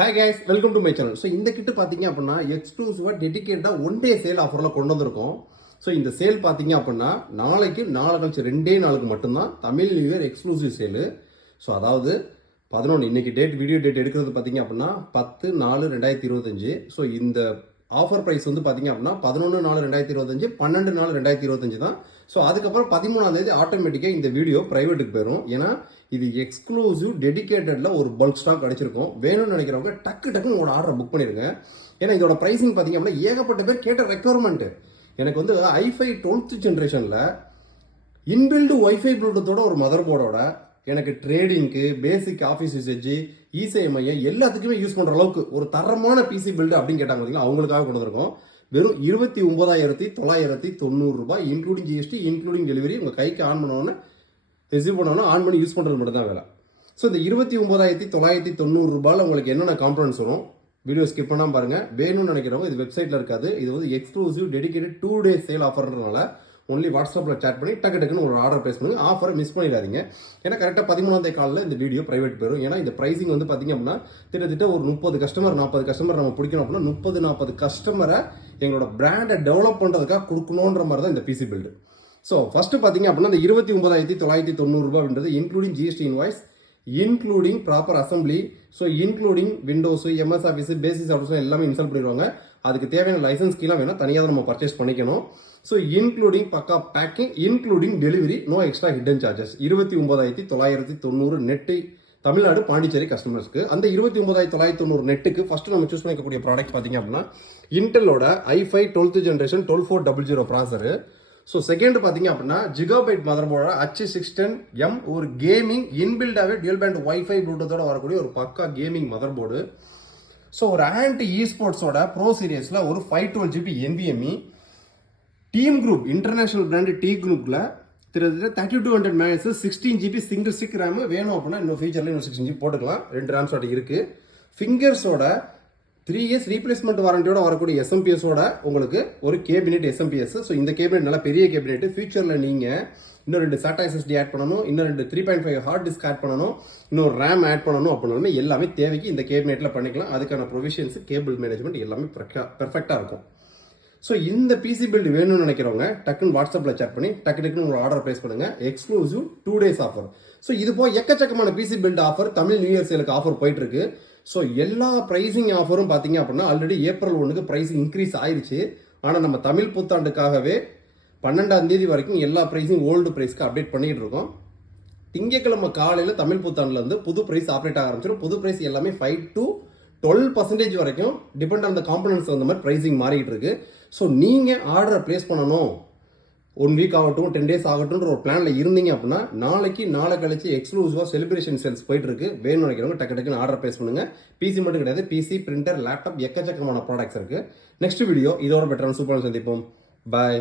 Hi guys, welcome to my channel. So இந்த கிட்ட பார்த்தீங்க அப்படின்னா எக்ஸ்க்ளூசிவாக டெடிகேட்டாக ஒன் டே சேல் ஆஃபரில் கொண்டு வந்திருக்கோம். ஸோ இந்த சேல் பார்த்தீங்க அப்படின்னா நாளை கழிச்சு 2 நாளுக்கு மட்டும்தான் Tamil new year exclusive sale. So அதாவது 11 இன்னைக்கு வீடியோ டேட் எடுக்கிறது பார்த்தீங்க அப்படின்னா 10/4/2025. ஸோ இந்த ஆஃபர் ப்ரைஸ் வந்து பார்த்தீங்க அப்படின்னா 11/4/2025, 12/4/2025 தான். ஸோ அதுக்கப்புறம் 13ஆம் தேதி ஆட்டோமேட்டிக்காக இந்த வீடியோ ப்ரைவேட்டுக்கு போயிடும். ஏன்னா இது எக்ஸ்க்ளூசிவ் டெடிகேட்டட்ல ஒரு பல்க் ஸ்டாக் அடிச்சிருக்கோம். வேணும்னு நினைக்கிறவங்க டக்குன்னு உங்களோட ஆர்டரை புக் பண்ணிருங்க. ஏன்னா இதோட பிரைசிங் பார்த்தீங்க அப்படின்னா ஏகப்பட்ட பேர் கேட்ட ரெக்யர்மெண்ட். எனக்கு வந்து i5 12th ஜென்ரேஷனில் இன்பில்டு ஒய்ஃபை ப்ளூடூத்தோட ஒரு மதர் போர்டோட எனக்கு ட்ரேடிங்க்கு, பேசிக் ஆஃபீஸ் யூசேஜ், இசேஎம்ஐ எல்லாத்துக்குமே யூஸ் பண்ணுற அளவுக்கு ஒரு தரமான பிசி பில்டு அப்படின்னு கேட்டாங்க பார்த்தீங்களா, அவங்களுக்காக கொண்டு வந்திருக்கோம். வெறும் 29,990 ரூபாய் இன்க்ளூடிங் ஜிஎஸ்டி, இன்க்ளூடிங் டெலிவரி. உங்கள் கைக்கு ஆன் பண்ணோன்னு ரிசீவ் பண்ணோன்னா ஆன் பண்ணி யூஸ் பண்ணுறது மட்டும் தான் வேலை. ஸோ இந்த 29,990 ரூபாயில் உங்களுக்கு என்னென்ன காம்பனன்ஸ் வரும், வீடியோ ஸ்கிப் பண்ணாமல் பாருங்கள். வேணும்னு நினைக்கிறவங்க இது வெப்சைட்டில் இருக்காது. இது வந்து எக்ஸ்க்ளூசிவ் டெடிகேட்டட் 2 days சேல் ஆஃபர்ன்றதுனால ஒன்லி வாட்ஸ்அப்பில் சேட் பண்ணி டக்குன்னு ஒரு ஆர்டர் பிளேஸ் பண்ணுங்க. ஆஃபரை மிஸ் பண்ணிடாதீங்க. ஏன்னா கரெக்டாக 13ஆம் தேதி காலையில் இந்த வீடியோ பிரைவேட் போயிடும். ஏன்னா இந்த ப்ரைசிங் வந்து பார்த்தீங்க அப்படின்னா கிட்டத்தட்ட ஒரு 30 கஸ்டமர் 40 கஸ்டமர் நம்ம பிடிக்கணும் அப்படின்னா 30-40 கஸ்டமரை எங்களோட பிராண்டை டெவலப் பண்ணுறதுக்காக கொடுக்கணுன்ற மாதிரி தான் இந்த பிசி பில்டு. ஸோ ஃபர்ஸ்ட் பார்த்தீங்க அப்படின்னா இந்த 29,990 ரூபாய்ன்றது including GST invoice, including proper assembly, so including Windows, MS Office, basic office எல்லாமே இன்ஸ்டால் பண்ணிடுவாங்க. அதுக்கு தேவையான லைசன்ஸ் கீழே வேணால் தனியாக நம்ம பர்ச்சேஸ் பண்ணிக்கணும். ஸோ இன்க்ளூடிங் பக்கா packing, including delivery, no extra hidden charges. 29,990 net Tamil Nadu Pondicherry கஸ்டமர்ஸ்க்கு. அந்த 29,990 நெட்டுக்கு ஃபர்ஸ்ட் நம்ம சூஸ் பண்ணிக்கக்கூடிய ப்ராடக்ட் பார்த்தீங்க அப்படின்னா இன்டெலோட i5 12th generation 12400 processor. So second பார்த்தீங்க அப்படின்னா ஜிகாபைட் மதர் போர்டோட H610M, ஒரு கேமிங் இன்பில்டாகவே டியூல் பேண்ட் ஒய்ஃபை ப்ளூடூத்தோட வரக்கூடிய ஒரு பக்கா கேமிங் மதர் போர்டு. ஸோ ஒரு ஆன்டி இஸ்போர்ட்ஸோட ப்ரோ சீரியஸில் ஒரு 512 GB NVMe, Team Group international brand D குரூப்பில் கிட்டத்தட்ட 3200 MHz 16 GB single stick RAM. வேணும் அப்படின்னா இன்னும் ஃபியூச்சரில் இன்னும் 16 GB போட்டுக்கலாம். 2 ரேம் ஸ்லாட் இருக்குது. ஃபிங்கர்ஸோட 3 years ரீப்ளேஸ்மெண்ட் வாரண்டியோட வரக்கூடிய எஸ்எம்பிஎஸோட உங்களுக்கு ஒரு கேபினெட் எஸ்எம்பிஎஸ். ஸோ இந்த கேபினெட் நல்லா பெரிய கேபினெட். ஃபியூச்சரில் நீங்கள் இன்னும் 2 SATA SSD ஆட் பண்ணணும், இன்னும் 2 3.5 ஹார்ட் டிஸ்க் ஆட் பண்ணணும், இன்னொரு ரேம் ஆட் பண்ணணும் அப்படின்னாலுமே எல்லாமே தேவைக்கு இந்த கேபினெட்டில் பண்ணிக்கலாம். அதுக்கான ப்ரொவிஷன்ஸ், கேபிள் மேனேஜ்மெண்ட் எல்லாமே பெர்ஃபெக்டாக இருக்கும். ஸோ இந்த பிசி பில்டு வேணும்னு நினைக்கிறவங்க டக்குன்னு வாட்ஸ்அப்பில் சேட் பண்ணி டக்குன்னு ஒரு ஆர்டர் பிளேஸ் பண்ணுங்க. Exclusive 2 days offer. ஸோ இது போக எக்கச்சக்கமான PC build offer Tamil new year சேலுக்கு ஆஃபர் போயிட்டு இருக்கு. ஸோ எல்லா ப்ரைசிங் ஆஃபரும் பார்த்தீங்க அப்படின்னா ஆல்ரெடி April 1 ப்ரைஸிங் இன்க்ரீஸ் ஆயிடுச்சு. ஆனால் நம்ம தமிழ் புத்தாண்டுக்காகவே 12ஆம் தேதி வரைக்கும் எல்லா ப்ரைஸிங் ஓல்டு ப்ரைஸ்க்கு அப்டேட் பண்ணிட்டு இருக்கோம். திங்கக்கிழமை காலையில் தமிழ் புத்தாண்டுல இருந்து புது ப்ரைஸ் ஆப்ரேட் ஆக ஆரம்பிச்சிடும். புது ப்ரைஸ் எல்லாமே 5 to 12% வரைக்கும் டிபெண்ட் ஆன் த காம்பனன்ஸ் அந்த மாதிரி ப்ரைஸிங் மாறிட்டு இருக்கு. ஸோ நீங்கள் ஆர்டரை பிளேஸ் பண்ணணும், 1 week ஆகட்டும் 10 days ஆகட்டும்ன்ற ஒரு பிளானில் இருந்தீங்க அப்படின்னா நாளை கழிச்சு எக்ஸ்க்ளூசிவாக செலிப்ரேஷன் சேல்ஸ் போயிட்டு இருக்கு. வேணும்னு நினைக்கிறவங்க டக்குன்னு ஆர்டர் பிளேஸ் பண்ணுங்க. பிசி மட்டும் கிடையாது, பிசி, பிரிண்டர், லேப்டாப் எக்கச்சக்கமான ப்ராடக்ட்ஸ் இருக்கு. நெக்ஸ்ட் வீடியோ இதோட பெட்டரான சூப்பரான சந்திப்போம். பாய்.